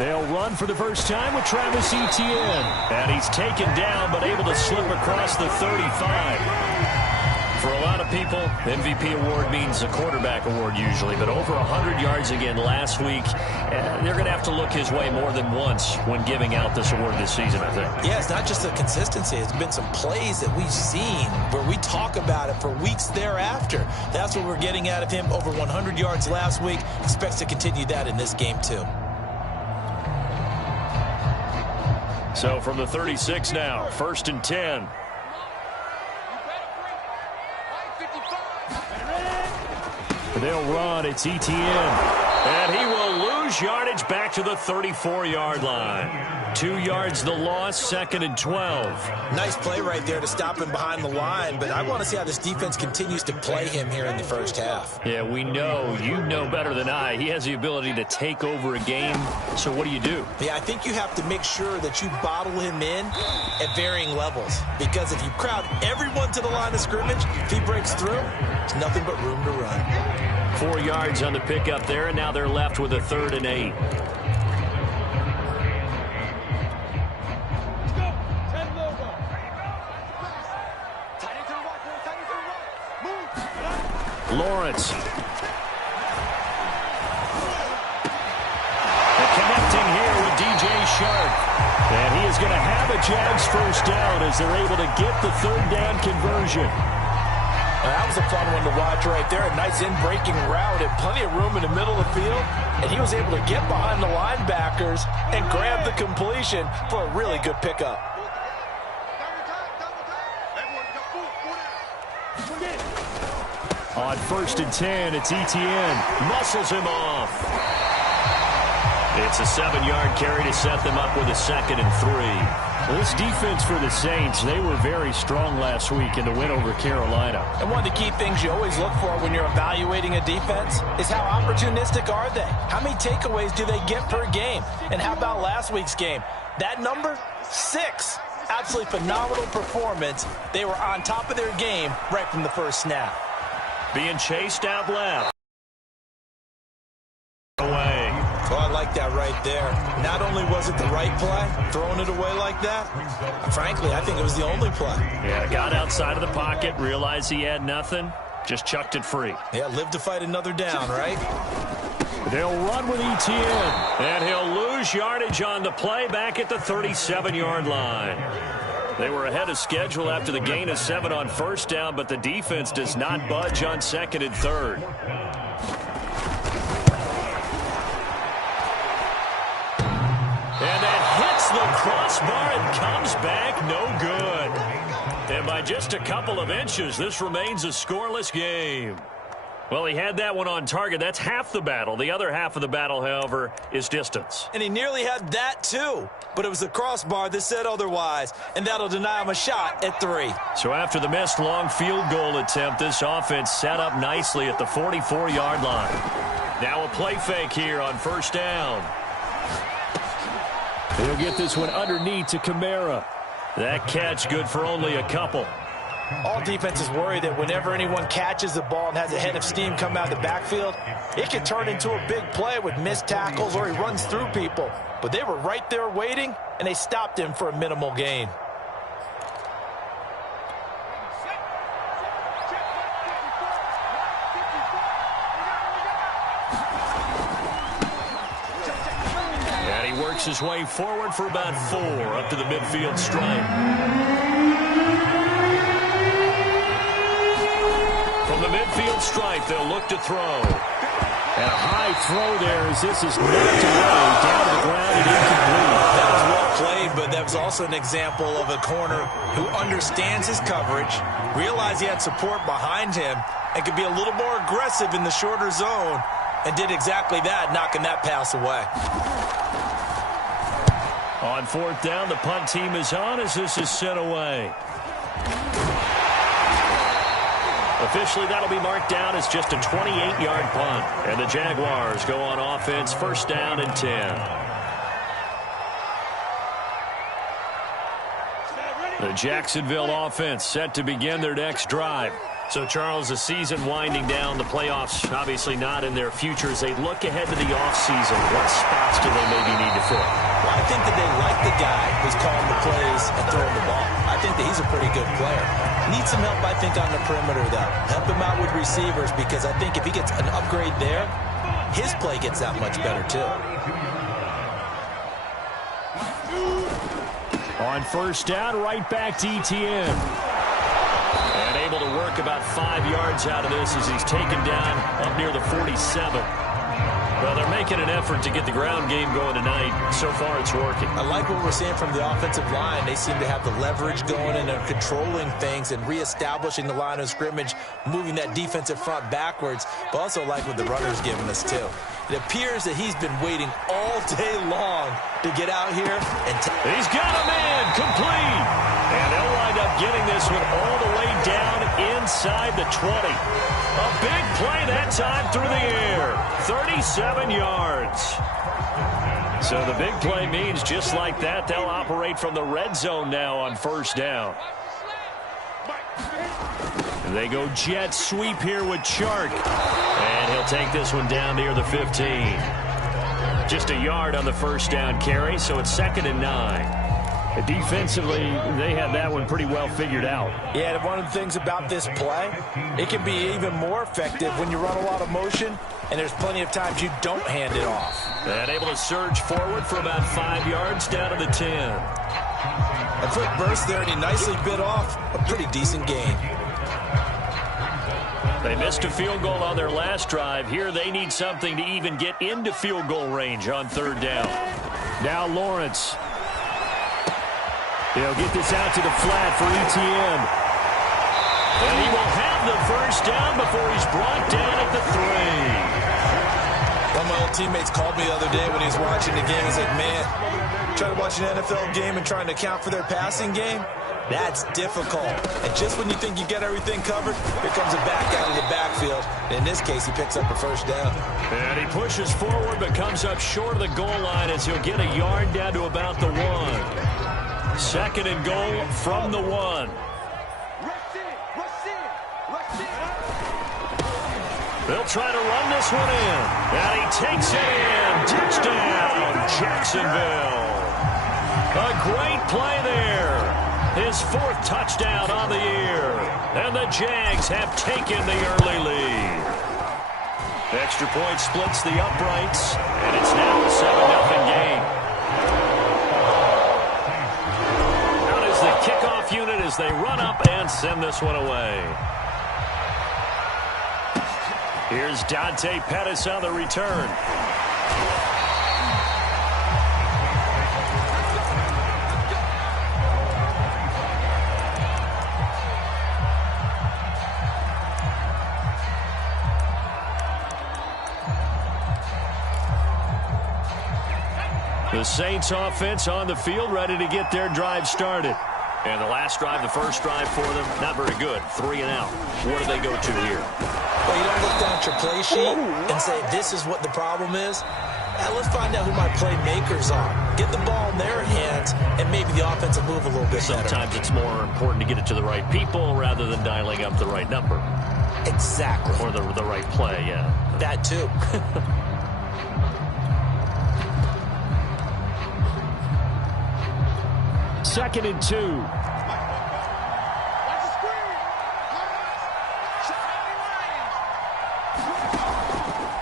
They'll run for the first time with Travis Etienne. And he's taken down but able to slip across the 35. For a lot of people, MVP award means a quarterback award usually, but over 100 yards again last week. They're going to have to look his way more than once when giving out this award this season, I think. Yeah, it's not just the consistency. It's been some plays that we've seen where we talk about it for weeks thereafter. That's what we're getting out of him. Over 100 yards last week. Expects to continue that in this game, too. So from the 36 now, 1st and 10. They'll run. It's Etienne. And he will lose yardage back to the 34-yard line. 2 yards the loss, 2nd and 12. Nice play right there to stop him behind the line, but I want to see how this defense continues to play him here in the first half. Yeah, we know. You know better than I. He has the ability to take over a game. So what do you do? Yeah, I think you have to make sure that you bottle him in at varying levels. Because if you crowd everyone to the line of scrimmage, if he breaks through, there's nothing but room to run. 4 yards on the pickup there, and now they're left with a 3rd and 8. Lawrence. And connecting here with DJ Shark. And he is going to have a Jags first down as they're able to get the 3rd down conversion. That was a fun one to watch right there. A nice in-breaking route and plenty of room in the middle of the field. And he was able to get behind the linebackers and grab the completion for a really good pickup. On 1st and 10, it's Etienne. Muscles him off. It's a 7-yard carry to set them up with a 2nd and 3. Well, this defense for the Saints, they were very strong last week in the win over Carolina. And one of the key things you always look for when you're evaluating a defense is how opportunistic are they? How many takeaways do they get per game? And how about last week's game? That number, 6. Absolutely phenomenal performance. They were on top of their game right from the first snap. Being chased out left. Away. Oh, I like that right there. Not only was it the right play, throwing it away like that, frankly, I think it was the only play. Yeah, got outside of the pocket, realized he had nothing, just chucked it free. Yeah, live to fight another down, right? They'll run with Etienne, and he'll lose yardage on the play back at the 37-yard line. They were ahead of schedule after the gain of 7 on 1st down, but the defense does not budge on 2nd and 3rd. And that hits the crossbar and comes back no good. And by just a couple of inches, this remains a scoreless game. Well, he had that one on target. That's half the battle. The other half of the battle, however, is distance. And he nearly had that, too. But it was the crossbar that said otherwise. And that'll deny him a shot at 3. So after the missed long field goal attempt, this offense set up nicely at the 44-yard line. Now a play fake here on 1st down. They'll get this one underneath to Kamara. That catch good for only a couple. All defenses worry that whenever anyone catches the ball and has a head of steam come out of the backfield, it can turn into a big play with missed tackles or he runs through people. But they were right there waiting, and they stopped him for a minimal gain. And he works his way forward for about 4 up to the midfield stripe. From the midfield stripe, they'll look to throw. And a high throw there as this is knocked away, down to the ground and incomplete. That was well played, but that was also an example of a corner who understands his coverage, realized he had support behind him, and could be a little more aggressive in the shorter zone, and did exactly that, knocking that pass away. On 4th down, the punt team is on as this is sent away. Officially, that'll be marked down as just a 28-yard punt. And the Jaguars go on offense, 1st down and 10. The Jacksonville offense set to begin their next drive. So, Charles, the season winding down, the playoffs obviously not in their future. As they look ahead to the offseason, what spots do they maybe need to fill? Well, I think that they like the guy who's calling the plays and throwing the ball. I think that he's a pretty good player. Needs some help, I think, on the perimeter, though. Help him out with receivers, because I think if he gets an upgrade there, his play gets that much better, too. On first down, right back to ETN. And able to work about 5 yards out of this as he's taken down up near the 47. Well, they're making an effort to get the ground game going tonight. So far, it's working. I like what we're seeing from the offensive line. They seem to have the leverage going, and they're controlling things and reestablishing the line of scrimmage, moving that defensive front backwards, but also like what the runner's giving us, too. It appears that he's been waiting all day long to get out here and he's got a man complete. And they'll wind up getting this one all the way down inside the 20. A big play that time through the air. 37 yards. So the big play means just like that, they'll operate from the red zone now on first down. And they go jet sweep here with Chark. And he'll take this one down near the 15. Just a yard on the first down carry, so it's 2nd and 9. Defensively, they had that one pretty well figured out. Yeah, and one of the things about this play, it can be even more effective when you run a lot of motion, and there's plenty of times you don't hand it off. And able to surge forward for about 5 yards down to the 10. A quick burst there, and he nicely bit off a pretty decent gain. They missed a field goal on their last drive. Here they need something to even get into field goal range on third down. Now Lawrence. He'll get this out to the flat for ETN. And he will have the first down before he's brought down at the 3. One of my old teammates called me the other day when he was watching the game. He's like, man, trying to watch an NFL game and trying to account for their passing game? That's difficult. And just when you think you get everything covered, here comes a back out of the backfield. In this case, he picks up a first down. And he pushes forward but comes up short of the goal line as he'll get a yard down to about the 1. 2nd and goal from the 1. They'll try to run this one in. And he takes it in. Touchdown, Jacksonville. A great play there. His 4th touchdown on the year. And the Jags have taken the early lead. Extra point splits the uprights. And it's now a 7-0 game. Kickoff unit as they run up and send this one away. Here's Dante Pettis on the return. The Saints offense on the field, ready to get their drive started. And the last drive, the first drive for them, not very good. 3 and out. What do they go to here? Well, you don't look down at your play sheet and say, this is what the problem is. Let's find out who my playmakers are. Get the ball in their hands, and maybe the offense will move a little bit better. Sometimes it's more important to get it to the right people rather than dialing up the right number. Exactly. Or the right play, yeah. That, too. 2nd and 2.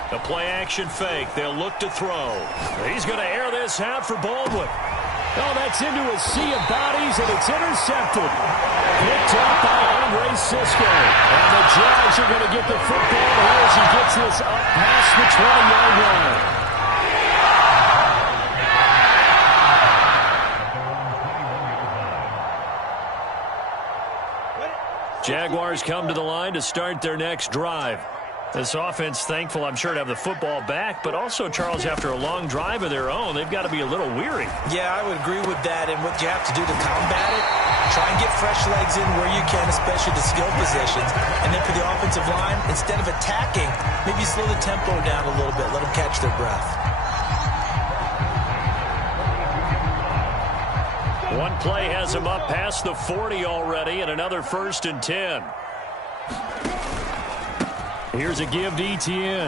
The play-action fake. They'll look to throw. He's going to air this out for Baldwin. Oh, that's into a sea of bodies, and it's intercepted. Picked up by Andre Cisco. And the Jags are going to get the football here as he gets this up past the 20-yard line. Jaguars come to the line to start their next drive. This offense, thankful, I'm sure, to have the football back, but also, Charles, after a long drive of their own, they've got to be a little weary. Yeah, I would agree with that, and what you have to do to combat it, try and get fresh legs in where you can, especially the skill positions, and then for the offensive line, instead of attacking, maybe slow the tempo down a little bit, let them catch their breath. One play has him up past the 40 already, and another 1st and 10. Here's a give to ETN.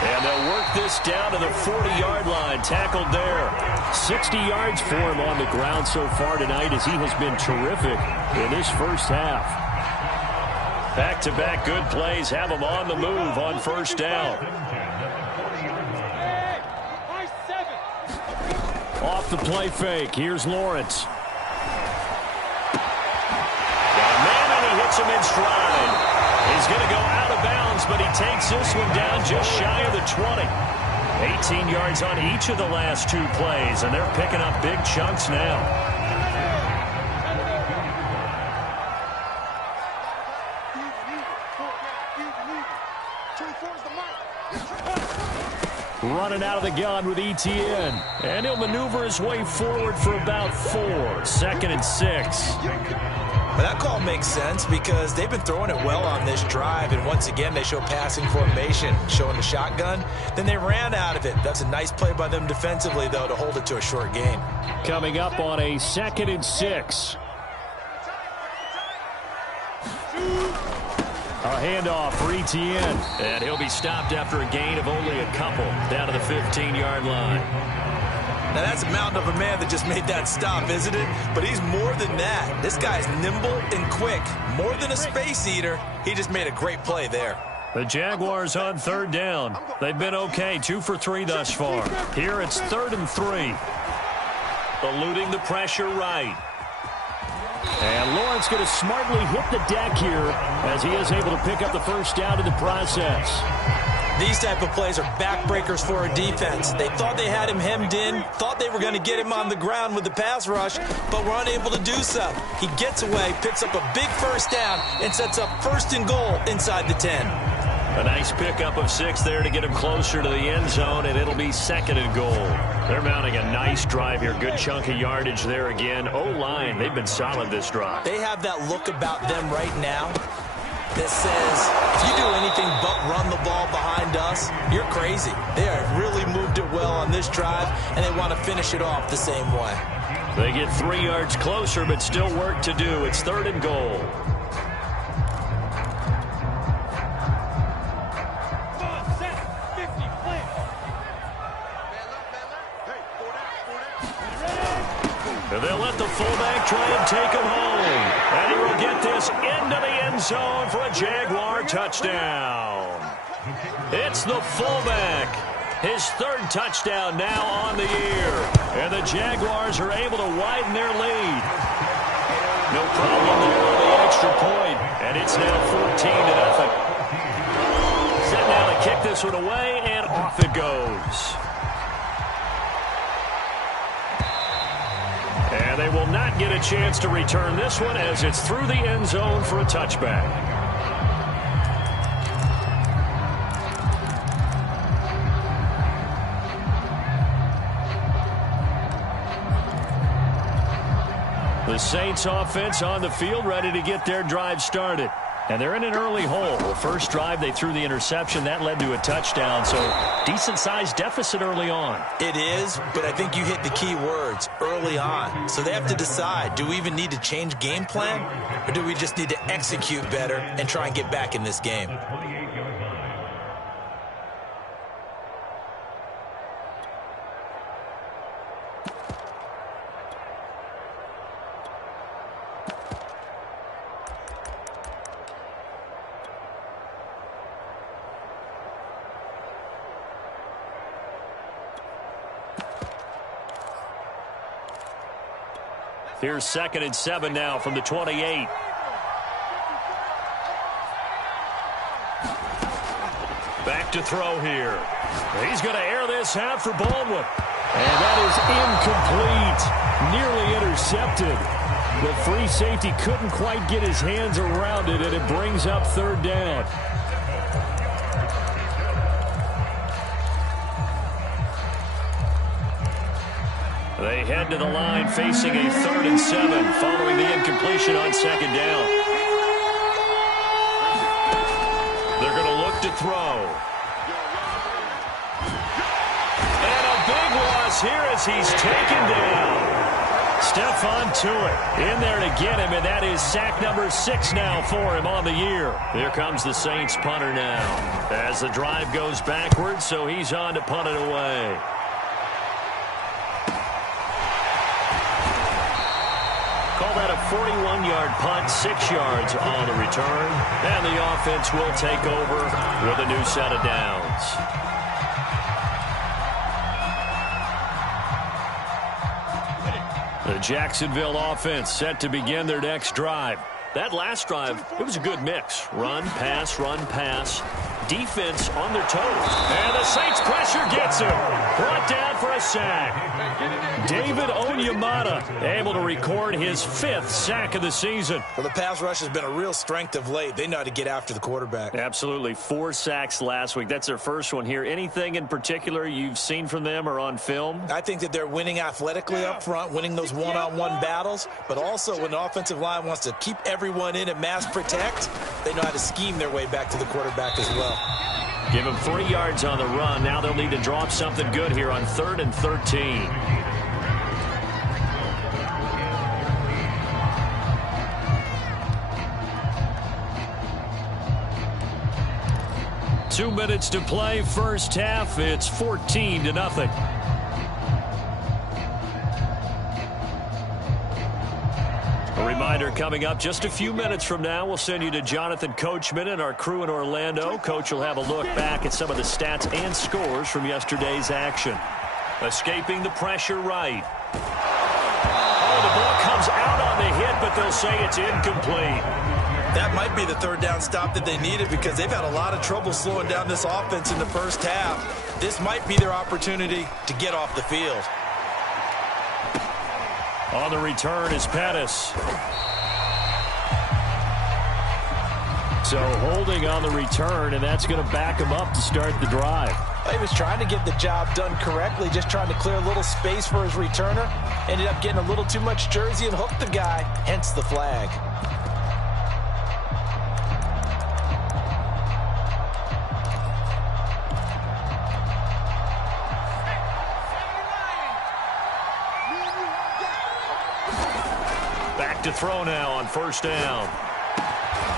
And they'll work this down to the 40-yard line. Tackled there. 60 yards for him on the ground so far tonight as he has been terrific in this first half. Back-to-back good plays have him on the move on first down. Off the play fake. Here's Lawrence. Got a man and he hits him in stride. He's going to go out of bounds, but he takes this one down just shy of the 20. 18 yards on each of the last two plays, and they're picking up big chunks now. Running out of the gun with ETN. And he'll maneuver his way forward for about 4. 2nd and 6. But that call makes sense because they've been throwing it well on this drive, and once again they show passing formation, showing the shotgun. Then they ran out of it. That's a nice play by them defensively, though, to hold it to a short gain. Coming up on a 2nd and 6. A handoff for ETN. And he'll be stopped after a gain of only a couple down to the 15-yard line. Now, that's a mountain of a man that just made that stop, isn't it? But he's more than that. This guy's nimble and quick. More than a space eater. He just made a great play there. The Jaguars on 3rd down. They've been okay, 2 for 3 thus far. Here it's 3rd and 3. Eluding the pressure right. And Lawrence going to smartly hit the deck here as he is able to pick up the first down in the process. These type of plays are backbreakers for a defense. They thought they had him hemmed in, thought they were going to get him on the ground with the pass rush, but were unable to do so. He gets away, picks up a big first down, and sets up 1st and goal inside the 10. A nice pickup of 6 there to get him closer to the end zone, and it'll be 2nd and goal. They're mounting a nice drive here. Good chunk of yardage there again. O-line, they've been solid this drive. They have that look about them right now that says, if you do anything but run the ball behind us, you're crazy. They have really moved it well on this drive, and they want to finish it off the same way. They get 3 yards closer, but still work to do. It's 3rd and goal. They'll let the fullback try and take him home. And he will get this into the end zone for a Jaguar touchdown. It's the fullback. His 3rd touchdown now on the year. And the Jaguars are able to widen their lead. No problem there on the extra point. And it's now 14-0. Set now to kick this one away, and off it goes. And they will not get a chance to return this one as it's through the end zone for a touchback. The Saints offense on the field ready to get their drive started. And they're in an early hole. The first drive, they threw the interception. That led to a touchdown, so decent-sized deficit early on. It is, but I think you hit the key words, early on. So they have to decide, do we even need to change game plan, or do we just need to execute better and try and get back in this game? Here's 2nd and 7 now from the 28. Back to throw here. He's going to air this out for Baldwin. And that is incomplete. Nearly intercepted. The free safety couldn't quite get his hands around it, and it brings up 3rd down. They head to the line facing a 3rd and 7 following the incompletion on 2nd down. They're going to look to throw. And a big loss here as he's taken down. Stephon Tuitt in there to get him, and that is sack number 6 now for him on the year. Here comes the Saints punter now as the drive goes backwards, so he's on to punt it away. Call that a 41-yard punt, 6 yards on the return, and the offense will take over with a new set of downs. The Jacksonville offense set to begin their next drive. That last drive, it was a good mix. Run, pass, defense on their toes. And the Saints pressure gets him. Brought down for a sack. David Onyemata able to record his 5th sack of the season. Well, the pass rush has been a real strength of late. They know how to get after the quarterback. Absolutely. 4 sacks last week. That's their first one here. Anything in particular you've seen from them or on film? I think that they're winning athletically up front, winning those one-on-one battles, but also when the offensive line wants to keep everyone in and mass protect, they know how to scheme their way back to the quarterback as well. Give them 3 yards on the run. Now they'll need to drop something good here on 3rd and 13. Two minutes to play, first half. It's 14-0. A reminder coming up just a few minutes from now, we'll send you to Jonathan Coachman and our crew in Orlando. Coach will have a look back at some of the stats and scores from yesterday's action. Escaping the pressure right. Oh, the ball comes out on the hit, but they'll say it's incomplete. That might be the 3rd down stop that they needed because they've had a lot of trouble slowing down this offense in the first half. This might be their opportunity to get off the field. On the return is Pettis. So holding on the return, and that's going to back him up to start the drive. He was trying to get the job done correctly, just trying to clear a little space for his returner. Ended up getting a little too much jersey and hooked the guy, hence the flag. To throw now on 1st down.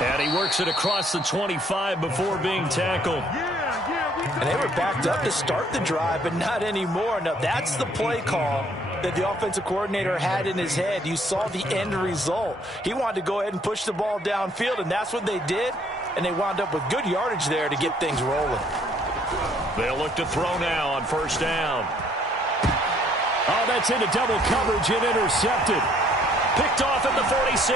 And he works it across the 25 before being tackled. And they were backed up to start the drive, but not anymore. Now, that's the play call that the offensive coordinator had in his head. You saw the end result. He wanted to go ahead and push the ball downfield, and that's what they did. And they wound up with good yardage there to get things rolling. They'll look to throw now on 1st down. Oh, that's into double coverage and intercepted. Picked off at the 46.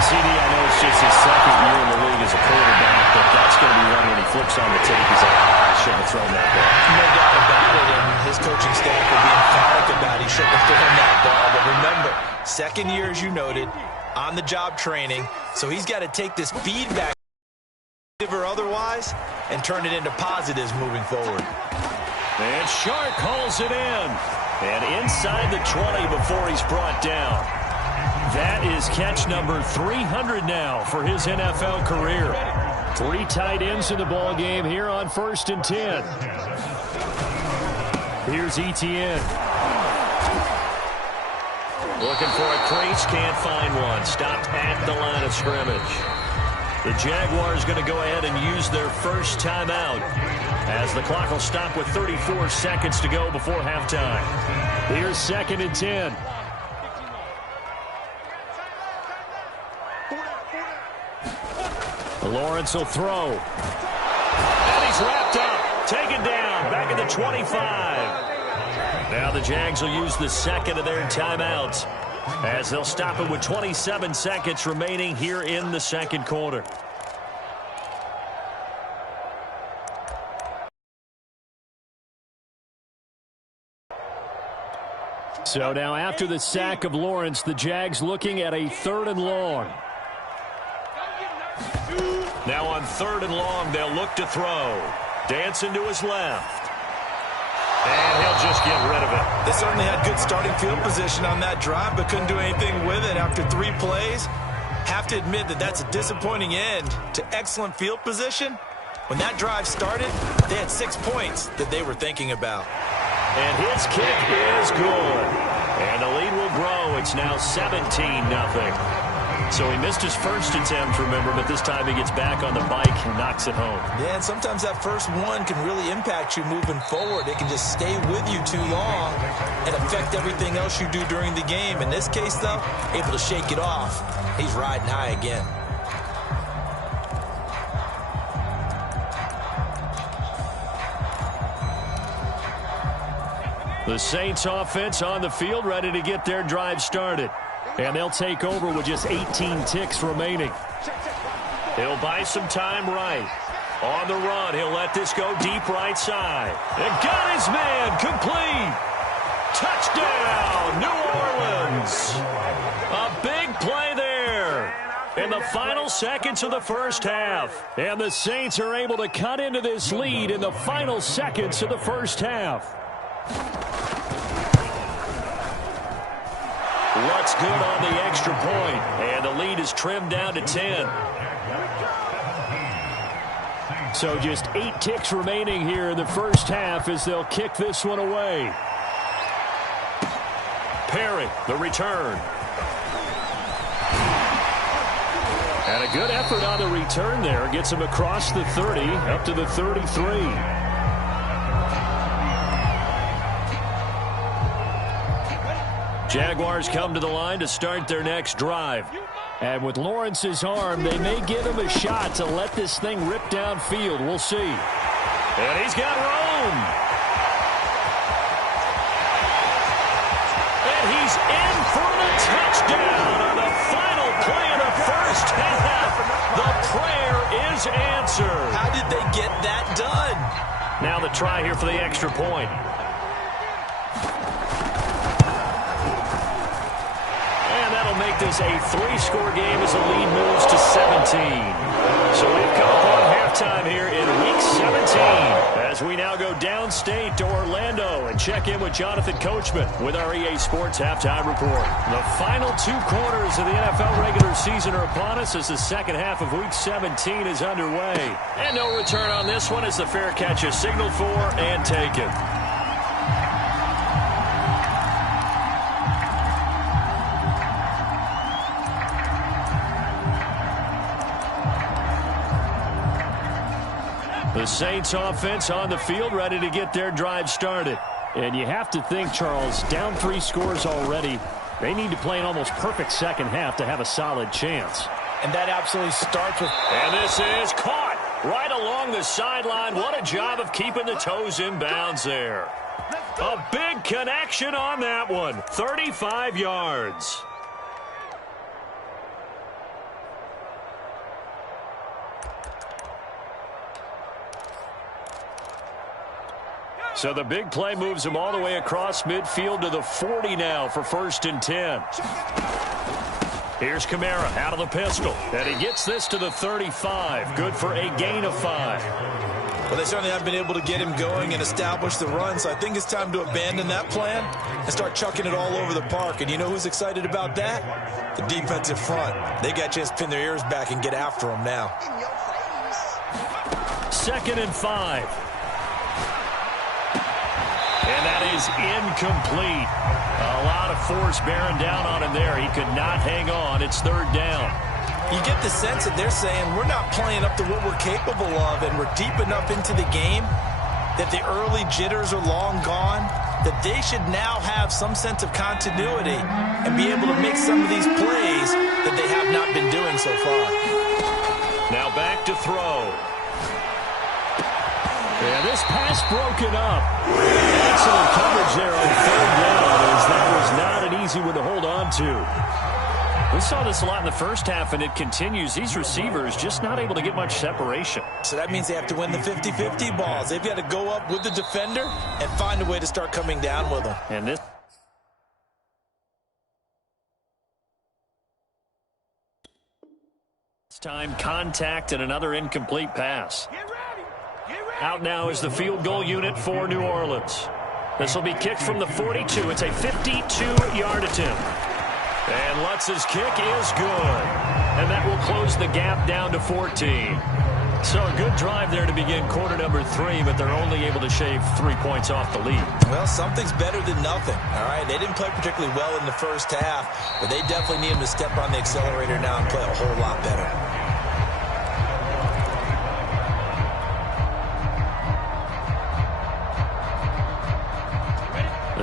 CD, I know it's just his 2nd year in the league as a quarterback, but that's going to be one when he flips on the tape. He's like, I shouldn't have thrown that ball. No doubt about it, and his coaching staff will be emphatic about he shouldn't have thrown that ball. But remember, 2nd year, as you noted, on-the-job training, so he's got to take this feedback, or otherwise, and turn it into positives moving forward. And Shark hauls it in. And inside the 20 before he's brought down. That is catch number 300 now for his NFL career. 3 tight ends in the ball game here on 1st and 10. Here's Etienne. Looking for a crease, can't find one. Stopped at the line of scrimmage. The Jaguars going to go ahead and use their first timeout as the clock will stop with 34 seconds to go before halftime. Here's 2nd and 10. Lawrence will throw. And he's wrapped up. Taken down. Back at the 25. Now the Jags will use the 2nd of their timeouts as they'll stop it with 27 seconds remaining here in the 2nd quarter. So now after the sack of Lawrence, the Jags looking at a 3rd and long. Now on 3rd and long, they'll look to throw. Dancing to his left. And he'll just get rid of it. They certainly had good starting field position on that drive, but couldn't do anything with it after 3 plays. Have to admit that that's a disappointing end to excellent field position. When that drive started, they had 6 points that they were thinking about. And his kick is good. And the lead will grow. It's now 17-0. So he missed his first attempt, remember, but this time he gets back on the bike and knocks it home. Yeah, and sometimes that first one can really impact you moving forward. It can just stay with you too long and affect everything else you do during the game. In this case, though, able to shake it off. He's riding high again. The Saints offense on the field, ready to get their drive started. And they'll take over with just 18 ticks remaining. He'll buy some time right. On the run, he'll let this go deep right side. And got his man complete. Touchdown, New Orleans. A big play there in the final seconds of the first half. And the Saints are able to cut into this lead in the final seconds of the first half. What's good on the extra point, and the lead is trimmed down to 10. So just 8 ticks remaining here in the first half as they'll kick this one away. Perry, the return. And a good effort on the return there. Gets him across the 30, up to the 33. Jaguars come to the line to start their next drive. And with Lawrence's arm, they may give him a shot to let this thing rip downfield. We'll see. And he's got room. And he's in for the touchdown on the final play of the first half. The prayer is answered. How did they get that done? Now the try here for the extra point. Make this a 3-score game as the lead moves to 17. So we've come upon halftime here in Week 17 as we now go downstate to Orlando and check in with Jonathan Coachman with our EA Sports Halftime Report. The final 2 quarters of the NFL regular season are upon us as the second half of Week 17 is underway. And no return on this one as the fair catch is signaled for and taken. The Saints offense on the field ready to get their drive started. And you have to think, Charles, down 3 scores already. They need to play an almost perfect second half to have a solid chance. And that absolutely starts with... And this is caught right along the sideline. What a job of keeping the toes in bounds there. A big connection on that one. 35 yards. So the big play moves him all the way across midfield to the 40 now for 1st and 10. Here's Kamara out of the pistol. And he gets this to the 35. Good for a gain of 5. Well, they certainly have been able to get him going and establish the run. So I think it's time to abandon that plan and start chucking it all over the park. And you know who's excited about that? The defensive front. They got a chance to pin their ears back and get after him now. 2nd and 5. And that is incomplete. A lot of force bearing down on him there. He could not hang on. It's 3rd down. You get the sense that they're saying we're not playing up to what we're capable of, and we're deep enough into the game that the early jitters are long gone, that they should now have some sense of continuity and be able to make some of these plays that they have not been doing so far. Now back to throw. Yeah, this pass broken up. Excellent coverage there on 3rd down, as that was not an easy one to hold on to. We saw this a lot in the first half, and it continues. These receivers just not able to get much separation. So that means they have to win the 50-50 balls. They've got to go up with the defender and find a way to start coming down with them. And this time, contact and another incomplete pass. Out now is the field goal unit for New Orleans. This will be kicked from the 42. It's a 52-yard attempt. And Lutz's kick is good. And that will close the gap down to 14. So a good drive there to begin quarter number 3, but they're only able to shave 3 points off the lead. Well, something's better than nothing, all right? They didn't play particularly well in the first half, but they definitely need them to step on the accelerator now and play a whole lot better.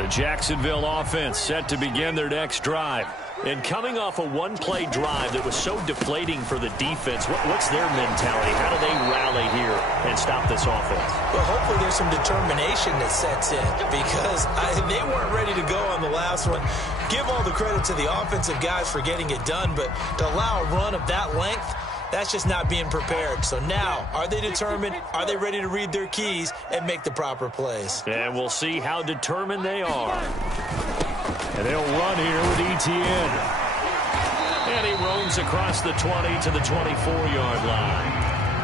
The Jacksonville offense set to begin their next drive. And coming off a one-play drive that was so deflating for the defense, what's their mentality? How do they rally here and stop this offense? Well, hopefully there's some determination that sets in because they weren't ready to go on the last one. Give all the credit to the offensive guys for getting it done, but to allow a run of that length, that's just not being prepared. So now, are they determined? Are they ready to read their keys and make the proper plays? And we'll see how determined they are. And they'll run here with Etienne. And he roams across the 20 to the 24-yard line.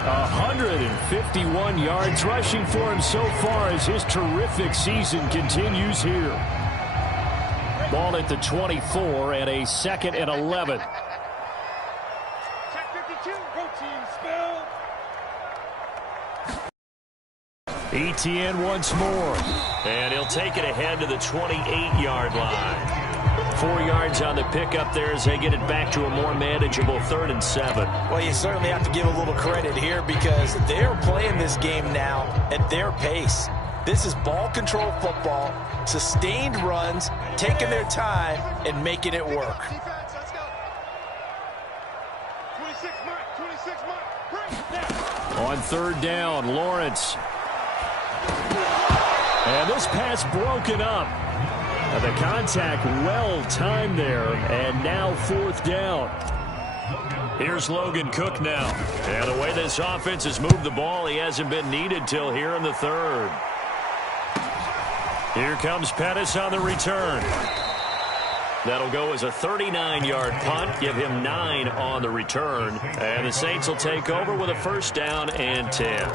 151 yards rushing for him so far as his terrific season continues here. Ball at the 24 and a 2nd and 11. Etienne once more. And he'll take it ahead to the 28-yard line. 4 yards on the pickup there as they get it back to a more manageable 3rd and 7. Well, you certainly have to give a little credit here because they're playing this game now at their pace. This is ball control football, sustained runs, taking their time, and making it work. On 3rd down, Lawrence. And this pass broken up. The contact well timed there, and now 4th down. Here's Logan Cook now. And the way this offense has moved the ball, he hasn't been needed till here in the 3rd. Here comes Pettis on the return. That'll go as a 39-yard punt, give him 9 on the return. And the Saints will take over with a 1st down and 10.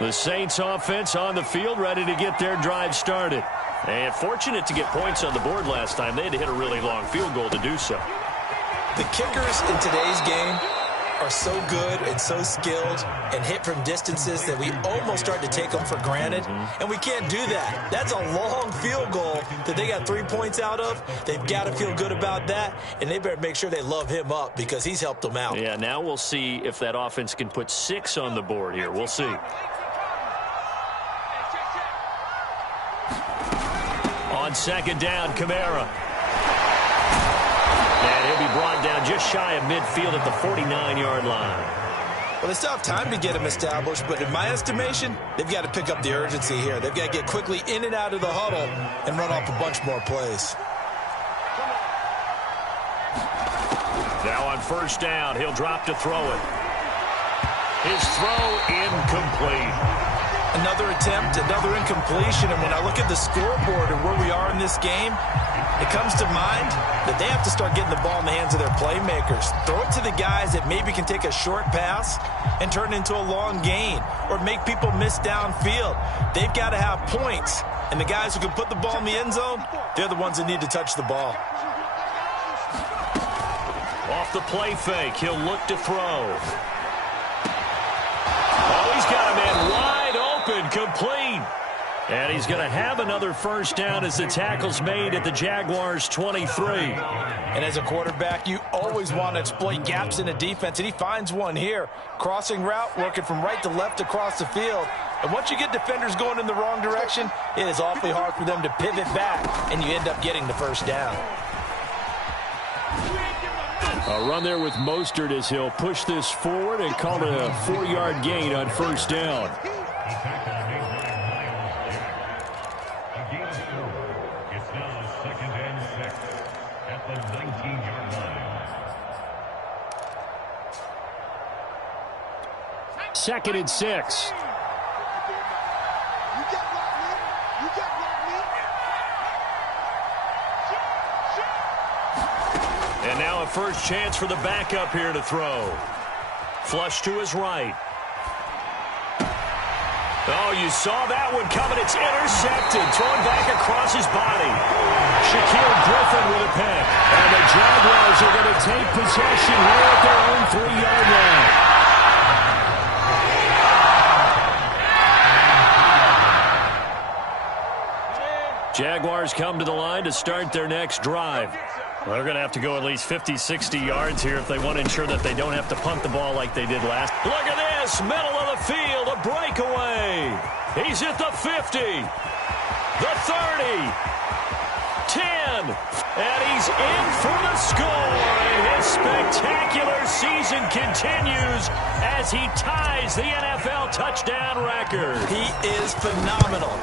The Saints offense on the field, ready to get their drive started. And fortunate to get points on the board last time. They had to hit a really long field goal to do so. The kickers in today's game are so good and so skilled and hit from distances that we almost start to take them for granted. And we can't do that. That's a long field goal that they got 3 points out of. They've got to feel good about that, and they better make sure they love him up because he's helped them out. Yeah, now we'll see if that offense can put 6 on the board here. We'll see. On 2nd down, Kamara. And he'll be brought down just shy of midfield at the 49-yard line. Well, they still have time to get him established, but in my estimation, they've got to pick up the urgency here. They've got to get quickly in and out of the huddle and run off a bunch more plays. Now on 1st down, he'll drop to throw it. His throw incomplete. Another attempt, another incompletion, and when I look at the scoreboard and where we are in this game, it comes to mind that they have to start getting the ball in the hands of their playmakers. Throw it to the guys that maybe can take a short pass and turn it into a long gain or make people miss downfield. They've got to have points, and the guys who can put the ball in the end zone, they're the ones that need to touch the ball. Off the play fake, he'll look to throw. Oh, he's got a man wide open, complete. And he's going to have another 1st down as the tackle's made at the Jaguars' 23. And as a quarterback, you always want to exploit gaps in a defense, and he finds one here. Crossing route, working from right to left across the field. And once you get defenders going in the wrong direction, it is awfully hard for them to pivot back, and you end up getting the 1st down. A run there with Mostert as he'll push this forward and call it a 4-yard gain on 1st down. It's now 2nd and 6 at the 19-yard line. 2nd and 6. And now a a first chance for the backup here to throw. Flush to his right. Oh, you saw that one coming. It's intercepted. Thrown back across his body. Shaquille Griffin with a pick. And the Jaguars are going to take possession here at their own 3-yard line. Jaguars come to the line to start their next drive. Well, they're going to have to go at least 50, 60 yards here if they want to ensure that they don't have to punt the ball like they did last. Look at this. Middle of the field. A breakaway. He's at the 50. The 30. 10. And he's in for the score. And his spectacular season continues as he ties the NFL touchdown record. He is phenomenal.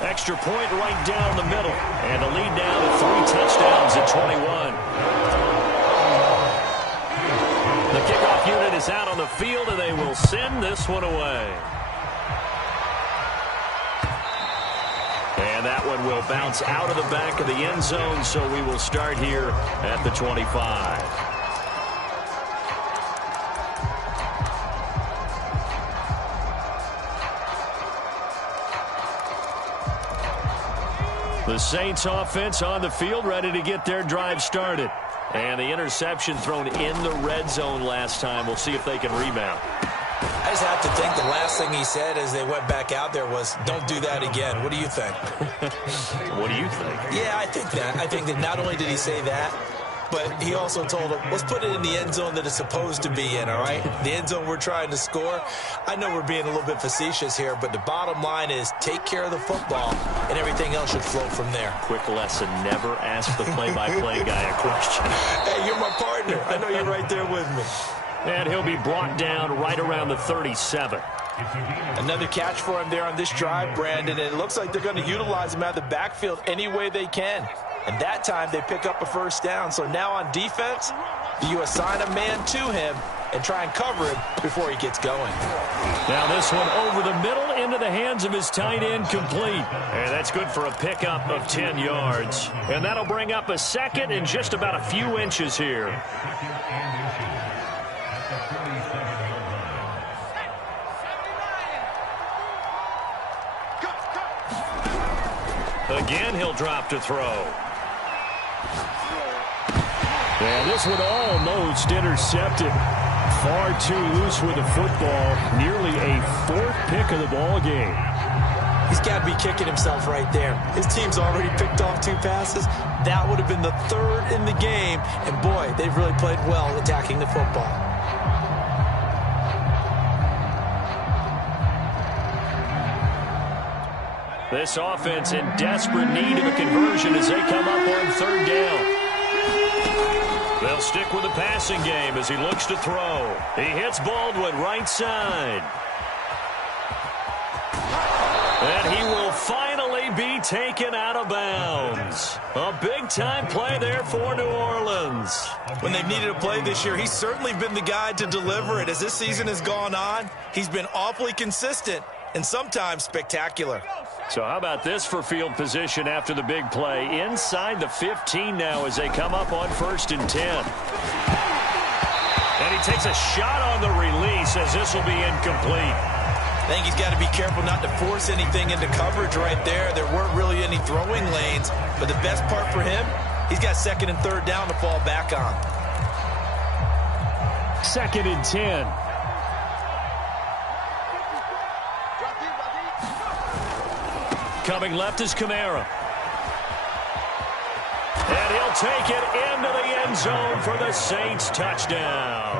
Extra point right down the middle. And the lead now to 3 touchdowns at 21. The kickoff unit is out on the field, and they will send this one away. And that one will bounce out of the back of the end zone, so we will start here at the 25. The Saints offense on the field, ready to get their drive started. And the interception thrown in the red zone last time. We'll see if they can rebound. I just have to think the last thing he said as they went back out there was, don't do that again. What do you think? What do you think? Yeah, I think that. I think that not only did he say that, but he also told him, let's put it in the end zone that it's supposed to be in, all right? The end zone we're trying to score. I know we're being a little bit facetious here, but the bottom line is take care of the football, and everything else should flow from there. Quick lesson, never ask the play-by-play guy a question. Hey, you're my partner. I know you're right there with me. And he'll be brought down right around the 37. Another catch for him there on this drive, Brandon, and it looks like they're going to utilize him out of the backfield any way they can. And that time they pick up a first down. So now on defense, you assign a man to him and try and cover him before he gets going. Now this one over the middle into the hands of his tight end, complete. And that's good for a pickup of 10 yards. And that'll bring up a second and just about a few inches here. Again, he'll drop to throw. And this one almost intercepted. Far too loose with the football. Nearly a 4th pick of the ball game. He's got to be kicking himself right there. His team's already picked off 2 passes. That would have been the 3rd in the game. And boy, they've really played well attacking the football. This offense in desperate need of a conversion as they come up on 3rd down. They'll stick with the passing game as he looks to throw. He hits Baldwin right side. And he will finally be taken out of bounds. A big-time play there for New Orleans. When they've needed a play this year, he's certainly been the guy to deliver it. As this season has gone on, he's been awfully consistent and sometimes spectacular. So how about this for field position after the big play? Inside the 15 now as they come up on 1st and 10. And he takes a shot on the release as this will be incomplete. I think he's got to be careful not to force anything into coverage right there. There weren't really any throwing lanes. But the best part for him, he's got 2nd and 3rd down to fall back on. 2nd and 10. Coming left is Kamara. And he'll take it into the end zone for the Saints touchdown.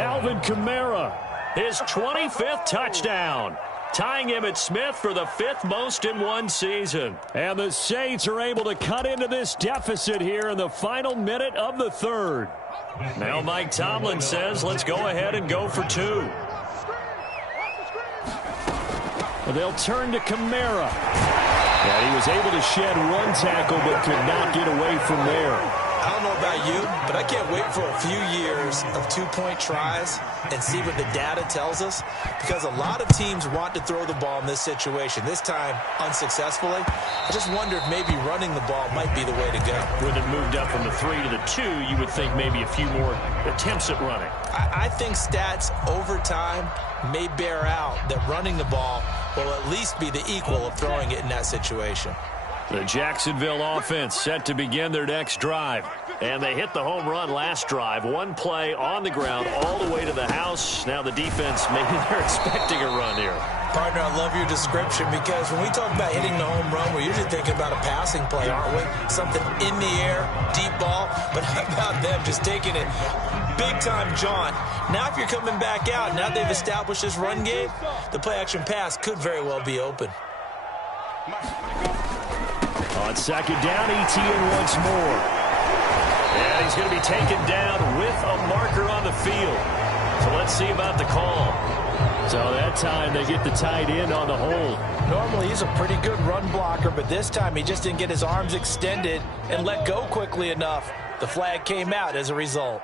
Alvin Kamara, his 25th touchdown, tying him at Smith for the 5th most in one season. And the Saints are able to cut into this deficit here in the final minute of the 3rd. Now Mike Tomlin says, let's go ahead and go for 2. They'll turn to Kamara. And he was able to shed 1 tackle but could not get away from there. I don't know about you, but I can't wait for a few years of two-point tries and see what the data tells us, because a lot of teams want to throw the ball in this situation, this time unsuccessfully. I just wonder if maybe running the ball might be the way to go. When it moved up from the 3 to the 2, you would think maybe a few more attempts at running. I think stats over time may bear out that running the ball will at least be the equal of throwing it in that situation. The Jacksonville offense set to begin their next drive. And they hit the home run last drive. One play on the ground all the way to the house. Now the defense, maybe they're expecting a run here. Partner, I love your description, because when we talk about hitting the home run, we're usually thinking about a passing play, aren't we? Something in the air, deep ball. But how about them just taking it big-time jaunt? Now if you're coming back out, now they've established this run game, the play-action pass could very well be open. On second down, ETN once more. And he's going to be taken down with a marker on the field. So let's see about the call. So that time they get the tight end on the hold. Normally he's a pretty good run blocker, but this time he just didn't get his arms extended and let go quickly enough. The flag came out as a result.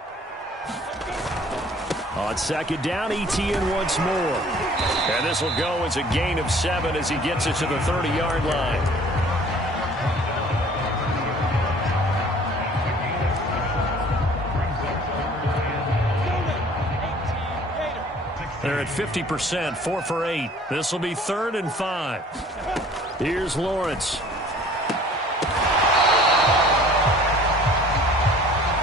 On second down, ETN once more. And this will go as a gain of 7 as he gets it to the 30-yard line. They're at 50%, 4 for 8. This will be 3rd and 5. Here's Lawrence.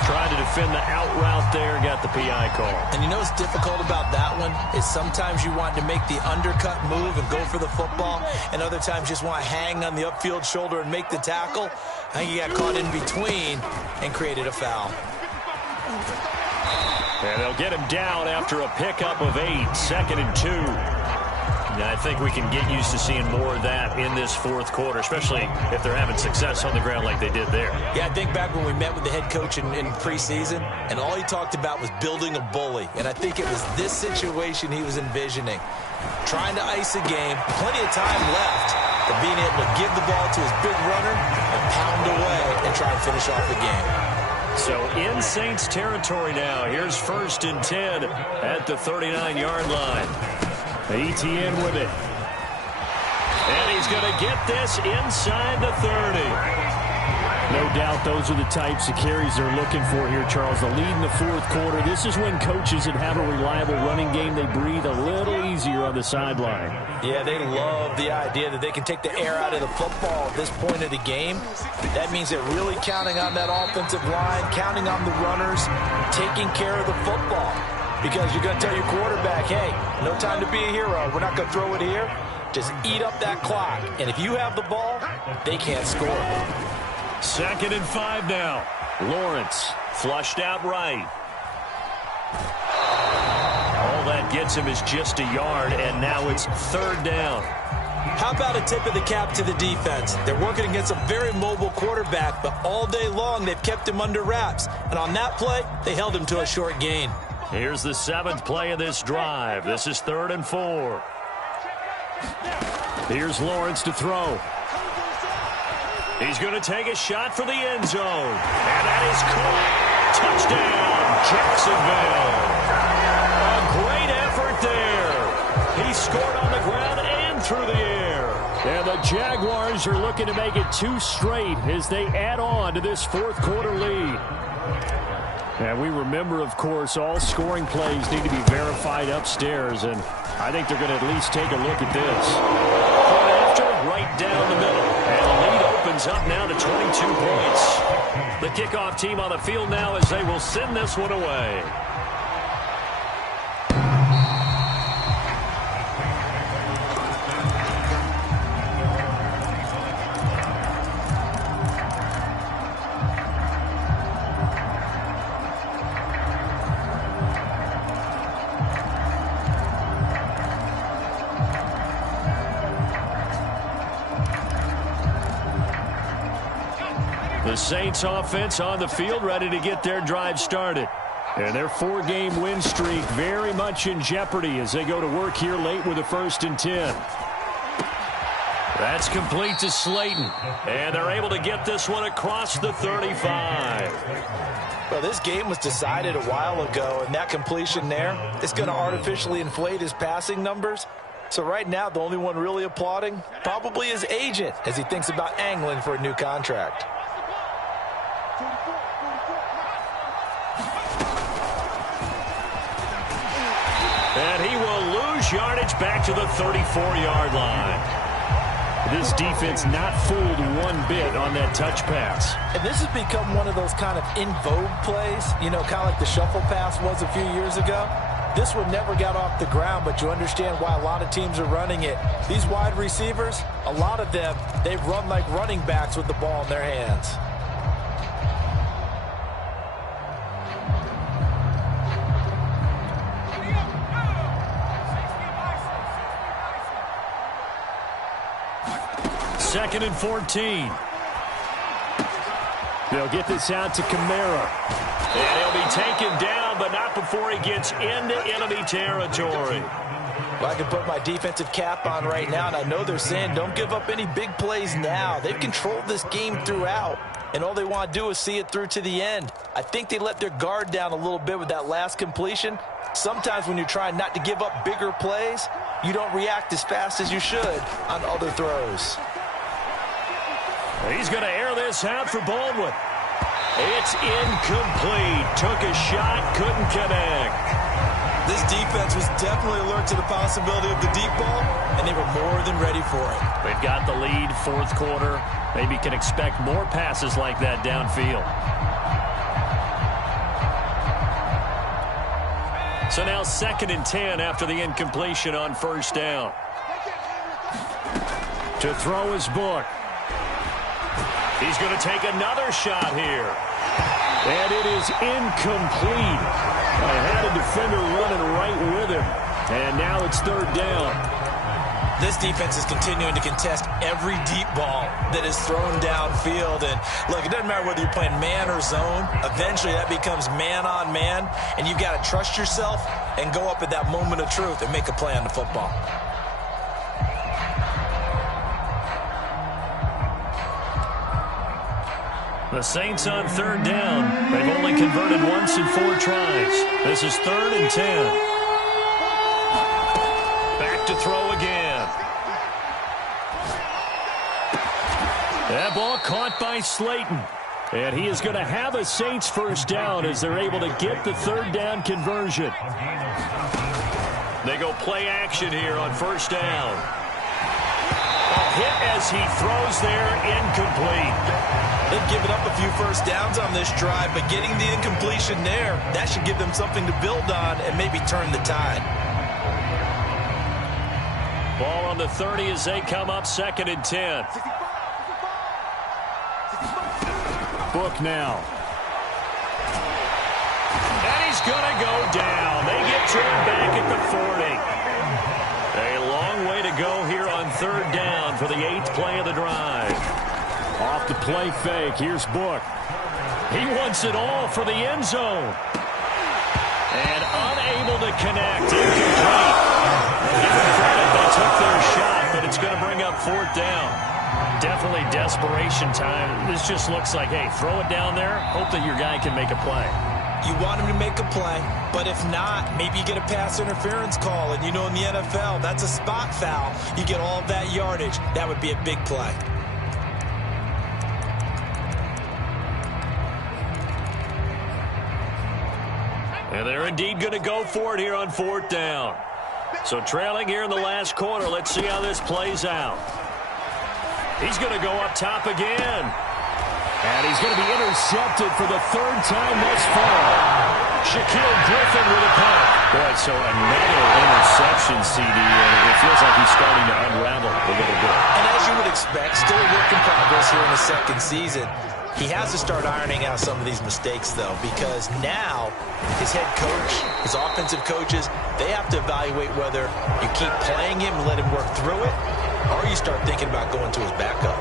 Trying to defend the out route there, got the PI call. And you know what's difficult about that one is sometimes you want to make the undercut move and go for the football, and other times just want to hang on the upfield shoulder and make the tackle. I think he got caught in between and created a foul. And they'll get him down after a pickup of 8, 2nd and 2. And I think we can get used to seeing more of that in this fourth quarter, especially if they're having success on the ground like they did there. Yeah, I think back when we met with the head coach in preseason, and all he talked about was building a bully. And I think it was this situation he was envisioning. Trying to ice a game, plenty of time left, but being able to give the ball to his big runner and pound away and try and finish off the game. So in Saints territory now. Here's 1st and 10 at the 39-yard line. ETN with it. And he's going to get this inside the 30. No doubt those are the types of carries they're looking for here, Charles. The lead in the fourth quarter. This is when coaches that have a reliable running game, they breathe a little easier on the sideline. Yeah, they love the idea that they can take the air out of the football at this point of the game. That means they're really counting on that offensive line, counting on the runners, taking care of the football. Because you're going to tell your quarterback, hey, no time to be a hero. We're not going to throw it here. Just eat up that clock. And if you have the ball, they can't score. 2nd and 5 now. Lawrence flushed out right. All that gets him is just a yard, and now it's 3rd down. How about a tip of the cap to the defense? They're working against a very mobile quarterback, but all day long they've kept him under wraps. And on that play, they held him to a short gain. Here's the 7th play of this drive. This is 3rd and 4. Here's Lawrence to throw. He's going to take a shot for the end zone. And that is caught. Touchdown, Jacksonville. A great effort there. He scored on the ground and through the air. And the Jaguars are looking to make it 2 straight as they add on to this fourth quarter lead. And we remember, of course, all scoring plays need to be verified upstairs. And I think they're going to at least take a look at this. After, right down the middle. And the lead opens up now to 22 points. The kickoff team on the field now as they will send this one away. The Saints offense on the field, ready to get their drive started. And their 4-game win streak very much in jeopardy as they go to work here late with a 1st and 10. That's complete to Slayton. And they're able to get this one across the 35. Well, this game was decided a while ago, and that completion there is going to artificially inflate his passing numbers. So right now, the only one really applauding probably his agent as he thinks about angling for a new contract. And he will lose yardage back to the 34-yard line. This defense not fooled one bit on that touch pass. And this has become one of those kind of in vogue plays, you know, kind of like the shuffle pass was a few years ago. This one never got off the ground, but you understand why a lot of teams are running it. These wide receivers, a lot of them, they run like running backs with the ball in their hands. Second and 14. They'll get this out to Kamara. And he'll be taken down, but not before he gets into enemy territory. Well, I can put my defensive cap on right now, and I know they're saying don't give up any big plays now. They've controlled this game throughout, and all they want to do is see it through to the end. I think they let their guard down a little bit with that last completion. Sometimes when you're trying not to give up bigger plays, you don't react as fast as you should on other throws. He's going to air this out for Baldwin. It's incomplete. Took a shot, couldn't connect. This defense was definitely alert to the possibility of the deep ball, and they were more than ready for it. They've got the lead, fourth quarter. Maybe can expect more passes like that downfield. So now 2nd and 10 after the incompletion on first down. To throw his book. He's going to take another shot here. And it is incomplete. I had a defender running right with him. And now it's 3rd down. This defense is continuing to contest every deep ball that is thrown downfield. And look, it doesn't matter whether you're playing man or zone. Eventually that becomes man on man. And you've got to trust yourself and go up at that moment of truth and make a play on the football. The Saints on 3rd down. They've only converted once in 4 tries. This is 3rd and 10. Back to throw again. That ball caught by Slayton. And he is going to have a Saints first down as they're able to get the 3rd down conversion. They go play action here on first down. A hit as he throws there, incomplete. They've given up a few first downs on this drive, but getting the incompletion there, that should give them something to build on and maybe turn the tide. Ball on the 30 as they come up 2nd and 10. Book now. And he's going to go down. They get to him back at the 40. A long way to go here on 3rd down for the 8th play of the drive. Off the play fake. Here's Book. He wants it all for the end zone. And unable to connect. Incomplete. Give them credit. They took their shot, but it's going to bring up 4th down. Definitely desperation time. This just looks like, hey, throw it down there. Hope that your guy can make a play. You want him to make a play, but if not, maybe you get a pass interference call. And you know in the NFL, that's a spot foul. You get all of that yardage. That would be a big play. And they're indeed going to go for it here on 4th down. So trailing here in the last quarter. Let's see how this plays out. He's going to go up top again. And he's going to be intercepted for the 3rd time thus far. Shaquille Griffin with a punt. Boy, so another interception, CD. And it feels like he's starting to unravel a little bit. And as you would expect, still a work in progress here in the 2nd season. He has to start ironing out some of these mistakes, though, because now his head coach, his offensive coaches, they have to evaluate whether you keep playing him and let him work through it, or you start thinking about going to his backup.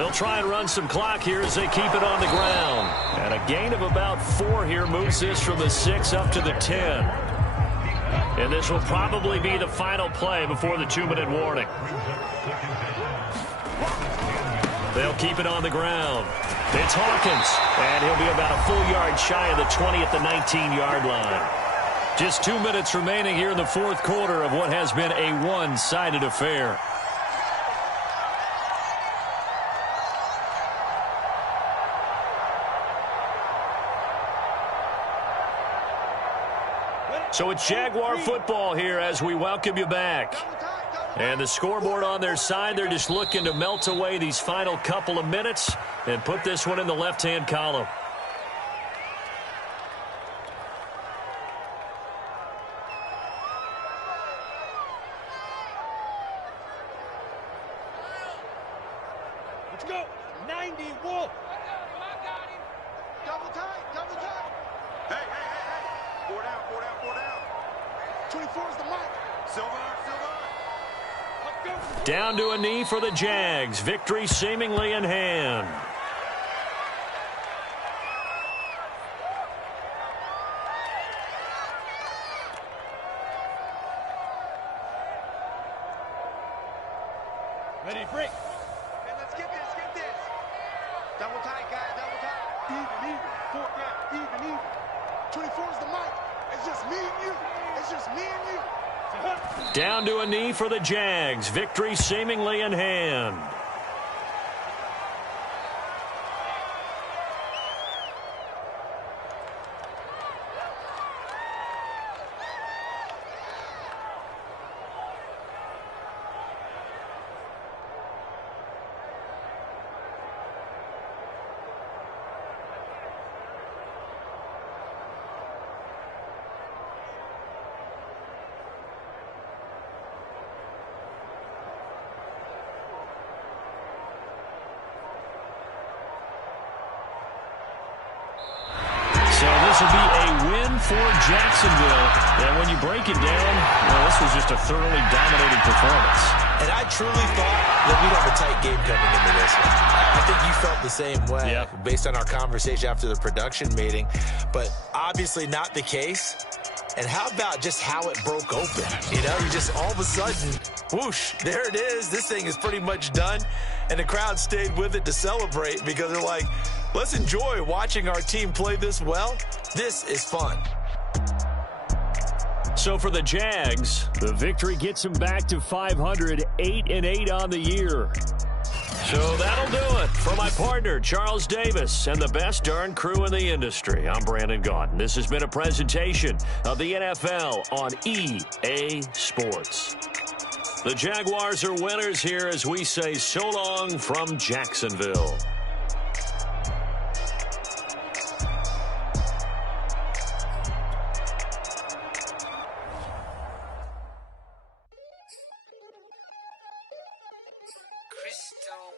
They'll try and run some clock here as they keep it on the ground. And a gain of about 4 here moves this from the 6 up to the 10. And this will probably be the final play before the 2-minute warning. They'll keep it on the ground. It's Hawkins, and he'll be about a full yard shy of the 20 at the 19-yard line. Just 2 minutes remaining here in the fourth quarter of what has been a one-sided affair. So it's Jaguar football here as we welcome you back. And the scoreboard on their side, they're just looking to melt away these final couple of minutes and put this one in the left-hand column. Let's go. 90, Wolf. Double tight. Hey. 4 down. 24 is the mic. Silver. Down to a knee for the Jags. Victory seemingly in hand. Ready, break. Hey, let's get this. Double tight, guys, double tight. Even. 4 down, even. 24 is the mic. It's just me and you. Down to a knee for the Jags. Victory seemingly in hand. This will be a win for Jacksonville. And when you break it down, well, this was just a thoroughly dominating performance. And I truly thought that we'd have a tight game coming into this one. I think you felt the same way based on our conversation after the production meeting. But obviously not the case. And how about just how it broke open? You know, you just all of a sudden, whoosh, there it is. This thing is pretty much done. And the crowd stayed with it to celebrate because they're like, let's enjoy watching our team play this well. This is fun. So for the Jags, the victory gets them back to 500, 8-8 on the year. So that'll do it. For my partner, Charles Davis, and the best darn crew in the industry, I'm Brandon Gaudin. This has been a presentation of the NFL on EA Sports. The Jaguars are winners here as we say so long from Jacksonville. Crystal